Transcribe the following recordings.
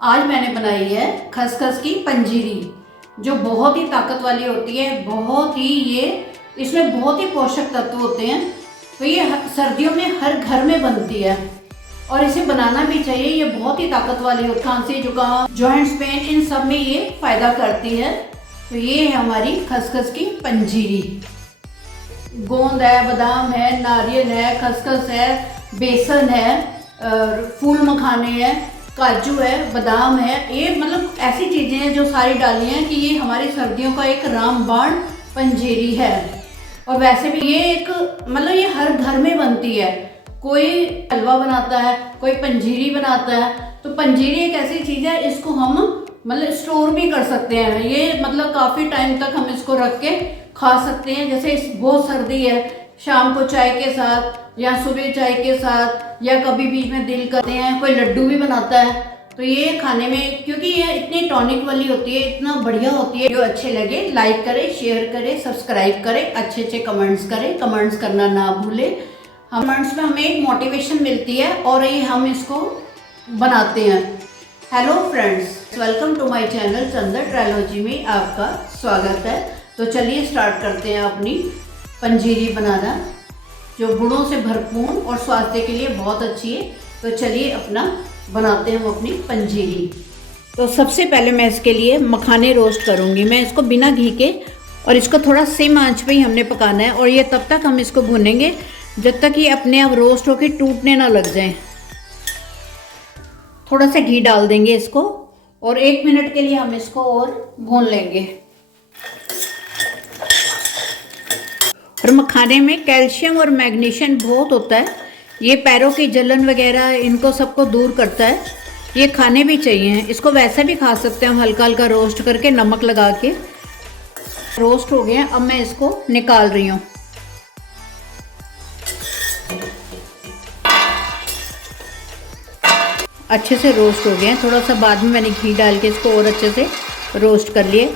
आज मैंने बनाई है खसखस की पंजीरी, जो बहुत ही ताकत वाली होती है। बहुत ही इसमें बहुत ही पोषक तत्व होते हैं। तो ये सर्दियों में हर घर में बनती है और इसे बनाना भी चाहिए। ये बहुत ही ताकत वाली होती है। खांसी, जुकाम, जॉइंट्स पेन, इन सब में ये फायदा करती है। तो ये है हमारी खसखस की पंजीरी। गोंद है, बादाम है, नारियल है, खसखस है, बेसन है, फूल मखाने हैं, काजू है, बादाम है। ये मतलब ऐसी चीज़ें हैं जो सारी डाली हैं कि ये हमारी सर्दियों का एक रामबाण पंजीरी है। और वैसे भी ये एक मतलब ये हर घर में बनती है। कोई हलवा बनाता है, कोई पंजीरी बनाता है। तो पंजीरी एक ऐसी चीज़ है, इसको हम मतलब स्टोर भी कर सकते हैं। ये मतलब काफ़ी टाइम तक हम इसको रख के खा सकते हैं। जैसे बहुत सर्दी है, शाम को चाय के साथ या सुबह चाय के साथ, या कभी बीच में दिल करते हैं कोई लड्डू भी बनाता है। तो ये खाने में, क्योंकि ये इतनी टॉनिक वाली होती है, इतना बढ़िया होती है। जो अच्छे लगे लाइक करें, शेयर करें, सब्सक्राइब करें, अच्छे अच्छे कमेंट्स करें। कमेंट्स करना ना भूलें। कमेंट्स में हमें एक मोटिवेशन मिलती है और ये हम इसको बनाते हैं। Hello friends, welcome to my channel Chanda trilogy में आपका स्वागत है। तो चलिए स्टार्ट करते हैं अपनी पंजीरी बनाना, जो गुणों से भरपूर और स्वास्थ्य के लिए बहुत अच्छी है। तो चलिए अपना बनाते हैं हम अपनी पंजीरी। तो सबसे पहले मैं इसके लिए मखाने रोस्ट करूँगी। मैं इसको बिना घी के, और इसको थोड़ा सिम आंच पे ही हमने पकाना है। और ये तब तक हम इसको भूनेंगे जब तक ये अपने आप रोस्ट होकर टूटने ना लग जाए। थोड़ा सा घी डाल देंगे इसको और 1 मिनट के लिए हम इसको और भून लेंगे। और मखाने में कैल्शियम और मैग्नीशियम बहुत होता है। ये पैरों की जलन वगैरह इनको सबको दूर करता है। ये खाने भी चाहिए। इसको वैसे भी खा सकते हैं हम, हल्का हल्का रोस्ट करके नमक लगा के। रोस्ट हो गए, अब मैं इसको निकाल रही हूँ। अच्छे से रोस्ट हो गए। थोड़ा सा बाद में मैंने घी डाल के इसको और अच्छे से रोस्ट कर लिए।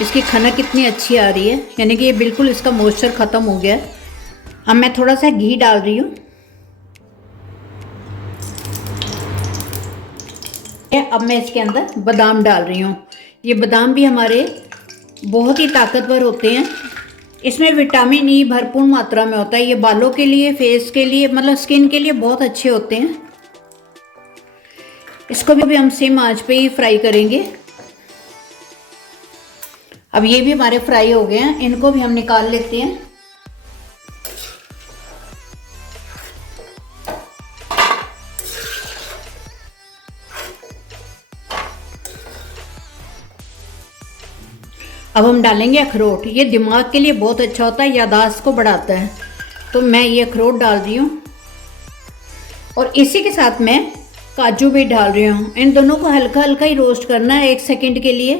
इसकी खनक कितनी अच्छी आ रही है, यानी कि ये बिल्कुल इसका मॉइस्चर ख़त्म हो गया है। अब मैं थोड़ा सा घी डाल रही हूँ। अब मैं इसके अंदर बादाम डाल रही हूँ। ये बादाम भी हमारे बहुत ही ताकतवर होते हैं। इसमें विटामिन ई भरपूर मात्रा में होता है। ये बालों के लिए, फेस के लिए, मतलब स्किन के लिए बहुत अच्छे होते हैं। इसको भी हम सिम आंच पे ही फ्राई करेंगे। अब ये भी हमारे फ्राई हो गए हैं, इनको भी हम निकाल लेते हैं। अब हम डालेंगे अखरोट। ये दिमाग के लिए बहुत अच्छा होता है, याददाश्त को बढ़ाता है। तो मैं ये अखरोट डाल रही हूँ और इसी के साथ मैं काजू भी डाल रही हूँ। इन दोनों को हल्का हल्का ही रोस्ट करना है 1 सेकंड के लिए।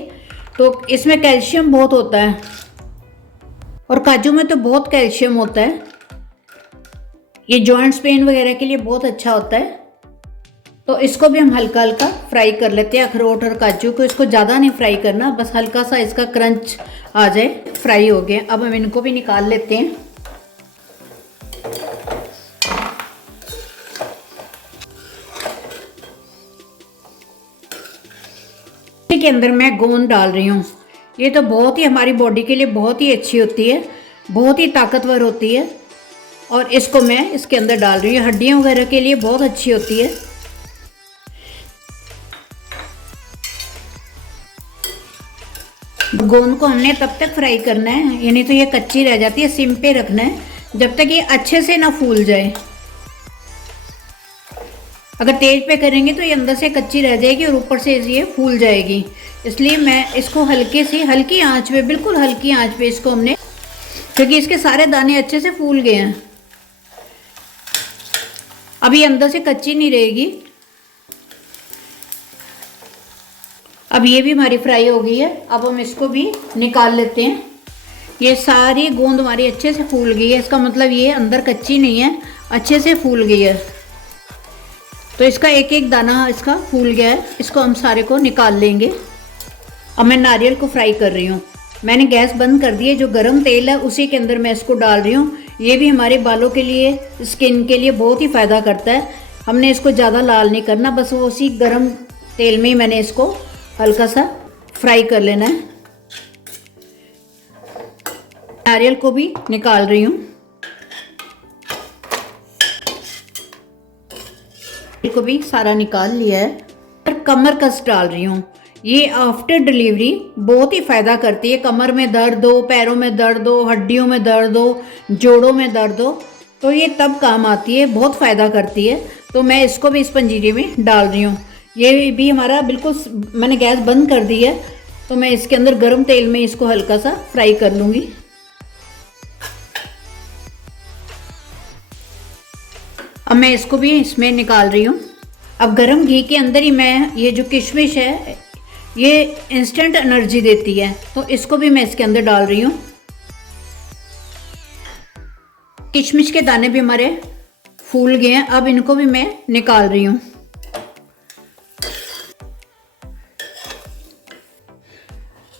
तो इसमें कैल्शियम बहुत होता है और काजू में तो बहुत कैल्शियम होता है। ये जॉइंट्स पेन वगैरह के लिए बहुत अच्छा होता है। तो इसको भी हम हल्का हल्का फ्राई कर लेते हैं, अखरोट और काजू को। इसको ज़्यादा नहीं फ्राई करना, बस हल्का सा इसका क्रंच आ जाए। फ्राई हो गए, अब हम इनको भी निकाल लेते हैं। के अंदर मैं गोंद डाल रही हूँ। ये तो बहुत ही हमारी बॉडी के लिए बहुत ही अच्छी होती है, बहुत ही ताकतवर होती है। और इसको मैं इसके अंदर डाल रही हूँ। हड्डियाँ वगैरह के लिए बहुत अच्छी होती है। गोंद को हमने तब तक फ्राई करना है, यानी तो ये कच्ची रह जाती है। सिम पे रखना है जब तक ये अच्छे से ना फूल जाए। अगर तेज पे करेंगे तो ये अंदर से कच्ची रह जाएगी और ऊपर से ये फूल जाएगी। इसलिए मैं इसको हल्की आंच पे, बिल्कुल हल्की आंच पे इसको हमने, क्योंकि इसके सारे दाने अच्छे से फूल गए हैं। अब ये अंदर से कच्ची नहीं रहेगी। अब ये भी हमारी फ्राई हो गई है। अब हम इसको भी निकाल लेते हैं। ये सारी गोंद हमारी अच्छे से फूल गई है। इसका मतलब ये अंदर कच्ची नहीं है, अच्छे से फूल गई है। तो इसका एक एक दाना इसका फूल गया है। इसको हम सारे को निकाल लेंगे। अब मैं नारियल को फ्राई कर रही हूँ। मैंने गैस बंद कर दी है। जो गरम तेल है उसी के अंदर मैं इसको डाल रही हूँ। ये भी हमारे बालों के लिए, स्किन के लिए बहुत ही फ़ायदा करता है। हमने इसको ज़्यादा लाल नहीं करना, बस वो उसी गरम तेल में ही मैंने इसको हल्का सा फ्राई कर लेना है। नारियल को भी निकाल रही हूँ, को भी सारा निकाल लिया है। और कमर कस डाल रही हूँ। ये आफ्टर डिलीवरी बहुत ही फायदा करती है। कमर में दर्द हो, पैरों में दर्द हो, हड्डियों में दर्द हो, जोड़ों में दर्द हो, तो ये तब काम आती है, बहुत फायदा करती है। तो मैं इसको भी इस पंजीरी में डाल रही हूँ। ये भी हमारा बिल्कुल, मैंने गैस बंद कर दी है, तो मैं इसके अंदर गर्म तेल में इसको हल्का सा फ्राई कर लूँगी। अब मैं इसको भी इसमें निकाल रही हूँ। अब गरम घी के अंदर ही मैं ये जो किशमिश है, ये इंस्टेंट एनर्जी देती है, तो इसको भी मैं इसके अंदर डाल रही हूँ। किशमिश के दाने भी हमारे फूल गए हैं, अब इनको भी मैं निकाल रही हूँ।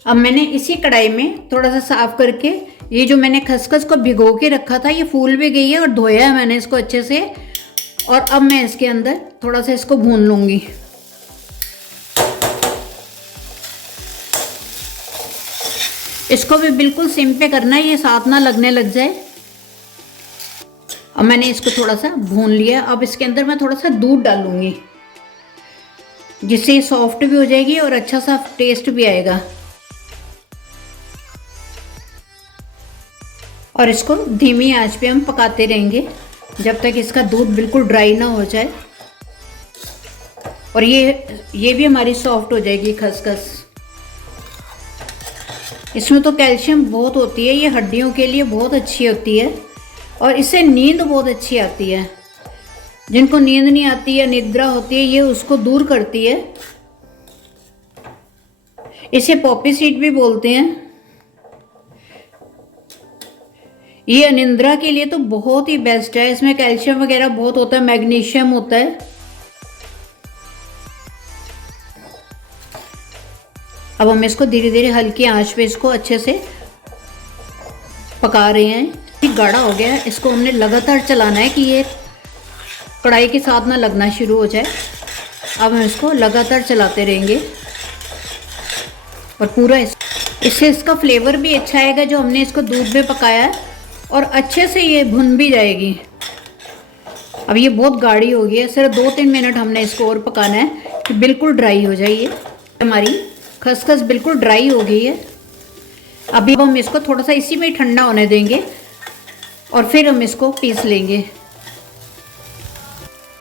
अब मैंने इसी कढ़ाई में थोड़ा सा साफ करके ये जो मैंने खसखस को भिगो के रखा था, ये फूल भी गई है और धोया है मैंने इसको अच्छे से। और अब मैं इसके अंदर थोड़ा सा इसको भून लूँगी। इसको भी बिल्कुल सिम पे करना है, ये साथ ना लगने लग जाए। अब मैंने इसको थोड़ा सा भून लिया। अब इसके अंदर मैं थोड़ा सा दूध डालूंगी, जिससे ये सॉफ्ट भी हो जाएगी और अच्छा सा टेस्ट भी आएगा। और इसको धीमी आंच पे हम पकाते रहेंगे जब तक इसका दूध बिल्कुल ड्राई ना हो जाए। और ये भी हमारी सॉफ्ट हो जाएगी खसखस। इसमें तो कैल्शियम बहुत होती है, ये हड्डियों के लिए बहुत अच्छी होती है और इससे नींद बहुत अच्छी आती है। जिनको नींद नहीं आती है, निद्रा होती है, ये उसको दूर करती है। इसे पॉपी सीड भी बोलते हैं। ये अनिद्रा के लिए तो बहुत ही बेस्ट है। इसमें कैल्शियम वगैरह बहुत होता है, मैग्नीशियम होता है। अब हम इसको धीरे धीरे हल्की आंच पे इसको अच्छे से पका रहे हैं। ये गाढ़ा हो गया है, इसको हमने लगातार चलाना है कि ये कढ़ाई के साथ ना लगना शुरू हो जाए। अब हम इसको लगातार चलाते रहेंगे और पूरा इससे इसका फ्लेवर भी अच्छा आएगा जो हमने इसको दूध में पकाया है, और अच्छे से ये भुन भी जाएगी। अब ये बहुत गाढ़ी हो गई है, सिर्फ 2-3 मिनट हमने इसको और पकाना है कि बिल्कुल ड्राई हो जाए। हमारी खसखस बिल्कुल ड्राई हो गई है। अभी हम इसको थोड़ा सा इसी में ठंडा होने देंगे और फिर हम इसको पीस लेंगे।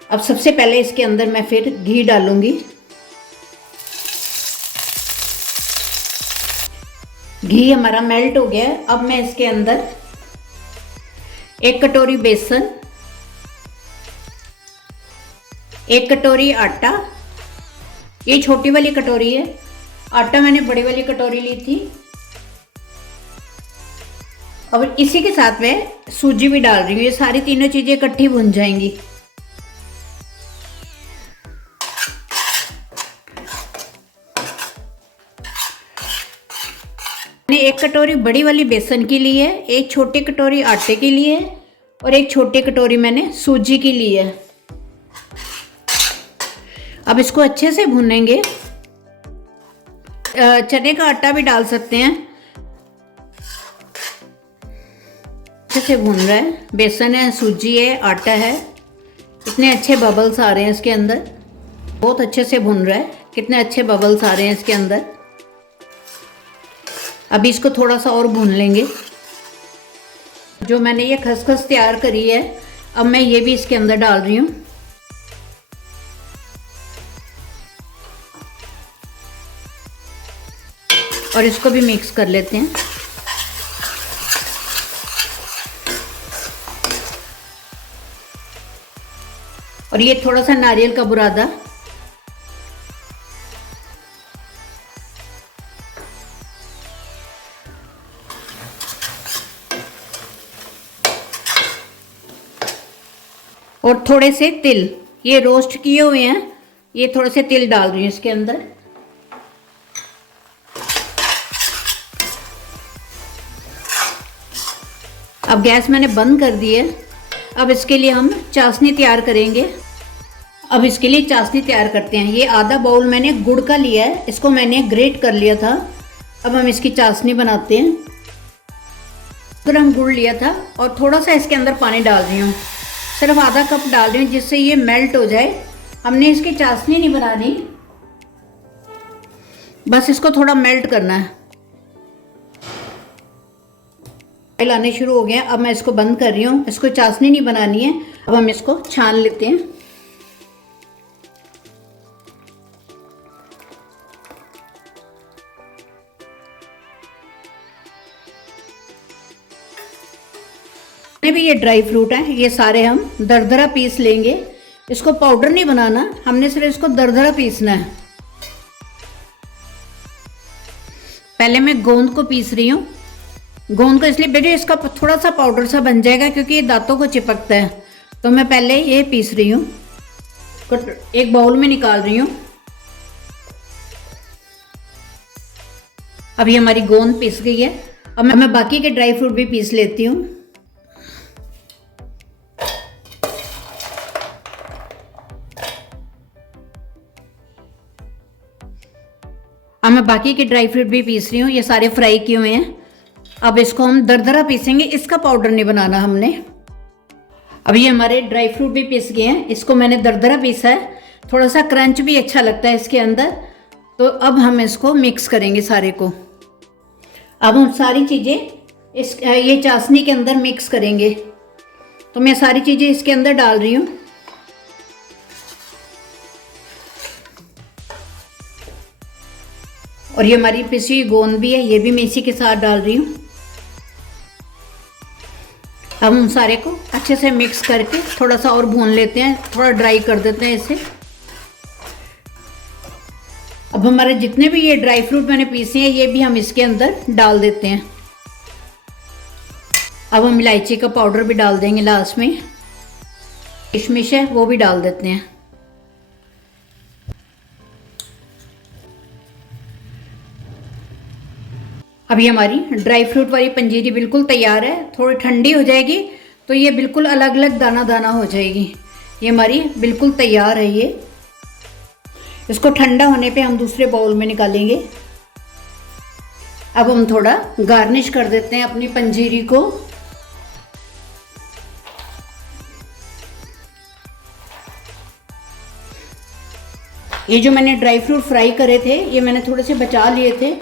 अब सबसे पहले इसके अंदर मैं फिर घी डालूंगी। घी हमारा मेल्ट हो गया है। अब मैं इसके अंदर 1 कटोरी बेसन, 1 कटोरी आटा, ये छोटी वाली कटोरी है, आटा मैंने बड़ी वाली कटोरी ली थी। अब इसी के साथ मैं सूजी भी डाल रही हूँ। ये सारी तीनों चीजें इकट्ठी भुन जाएंगी। मैंने 1 कटोरी बड़ी वाली बेसन की ली है, 1 छोटी कटोरी आटे की ली है और 1 छोटी कटोरी मैंने सूजी की ली है। अब इसको अच्छे से भूनेंगे। चने का आटा भी डाल सकते हैं। अच्छे से भून रहा है, बेसन है, सूजी है, आटा है। कितने अच्छे बबल्स आ रहे हैं इसके अंदर, बहुत अच्छे से भून रहा है। कितने अच्छे बबल्स आ रहे हैं इसके अंदर। अभी इसको थोड़ा सा और भून लेंगे। जो मैंने ये खसखस तैयार करी है, अब मैं ये भी इसके अंदर डाल रही हूँ। और इसको भी मिक्स कर लेते हैं। और ये थोड़ा सा नारियल का बुरादा, और थोड़े से तिल, ये रोस्ट किए हुए हैं, ये थोड़े से तिल डाल रही हूँ इसके अंदर। अब गैस मैंने बंद कर दी है। अब इसके लिए हम चाशनी तैयार करेंगे। अब इसके लिए चाशनी तैयार करते हैं। ये आधा बाउल मैंने गुड़ का लिया है, इसको मैंने ग्रेट कर लिया था। अब हम इसकी चाशनी बनाते हैं। ग्राम गुड़ लिया था और थोड़ा सा इसके अंदर पानी डाल रही हूँ, सिर्फ आधा कप डाल रही हूँ जिससे ये मेल्ट हो जाए। हमने इसकी चाशनी नहीं बनानी, बस इसको थोड़ा मेल्ट करना है। ऑयल आने शुरू हो गया, अब मैं इसको बंद कर रही हूँ। इसको चाशनी नहीं बनानी है। अब हम इसको छान लेते हैं। भी ये ड्राई फ्रूट है, ये सारे हम दरदरा पीस लेंगे। इसको पाउडर नहीं बनाना, हमने सिर्फ इसको दरदरा पीसना है। पहले मैं गोंद को पीस रही हूँ। गोंद को इसलिए बेटे इसका थोड़ा सा पाउडर सा बन जाएगा क्योंकि ये दांतों को चिपकता है, तो मैं पहले ये पीस रही हूँ। एक बाउल में निकाल रही हूँ। अभी हमारी गोंद पीस गई है। अब मैं बाकी के ड्राई फ्रूट भी पीस लेती हूँ। अब मैं बाकी के ड्राई फ्रूट भी पीस रही हूँ। ये सारे फ्राई किए हुए हैं। अब इसको हम दरदरा पीसेंगे, इसका पाउडर नहीं बनाना हमने। अब ये हमारे ड्राई फ्रूट भी पीस गए हैं, इसको मैंने दरदरा पीसा है। थोड़ा सा क्रंच भी अच्छा लगता है इसके अंदर। तो अब हम इसको मिक्स करेंगे सारे को। अब हम सारी चीज़ें ये चाशनी के अंदर मिक्स करेंगे। तो मैं सारी चीज़ें इसके अंदर डाल रही हूँ। और ये हमारी पिसी हुई गोंद भी है, ये भी मैं इसी के साथ डाल रही हूँ। अब हम सारे को अच्छे से मिक्स करके थोड़ा सा और भून लेते हैं, थोड़ा ड्राई कर देते हैं इसे। अब हमारे जितने भी ये ड्राई फ्रूट मैंने पीसे हैं ये भी हम इसके अंदर डाल देते हैं। अब हम इलायची का पाउडर भी डाल देंगे लास्ट में। किशमिश है वो भी डाल देते हैं। अभी हमारी ड्राई फ्रूट वाली पंजीरी बिल्कुल तैयार है। थोड़ी ठंडी हो जाएगी तो ये बिल्कुल अलग अलग दाना दाना हो जाएगी। ये हमारी बिल्कुल तैयार है। ये इसको ठंडा होने पे हम दूसरे बाउल में निकालेंगे। अब हम थोड़ा गार्निश कर देते हैं अपनी पंजीरी को। ये जो मैंने ड्राई फ्रूट फ्राई करे थे ये मैंने थोड़े से बचा लिए थे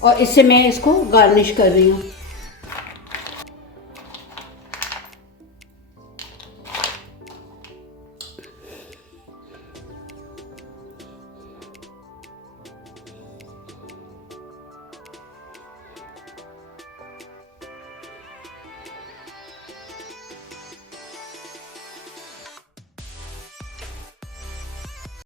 और इससे मैं इसको गार्निश कर रही हूँ।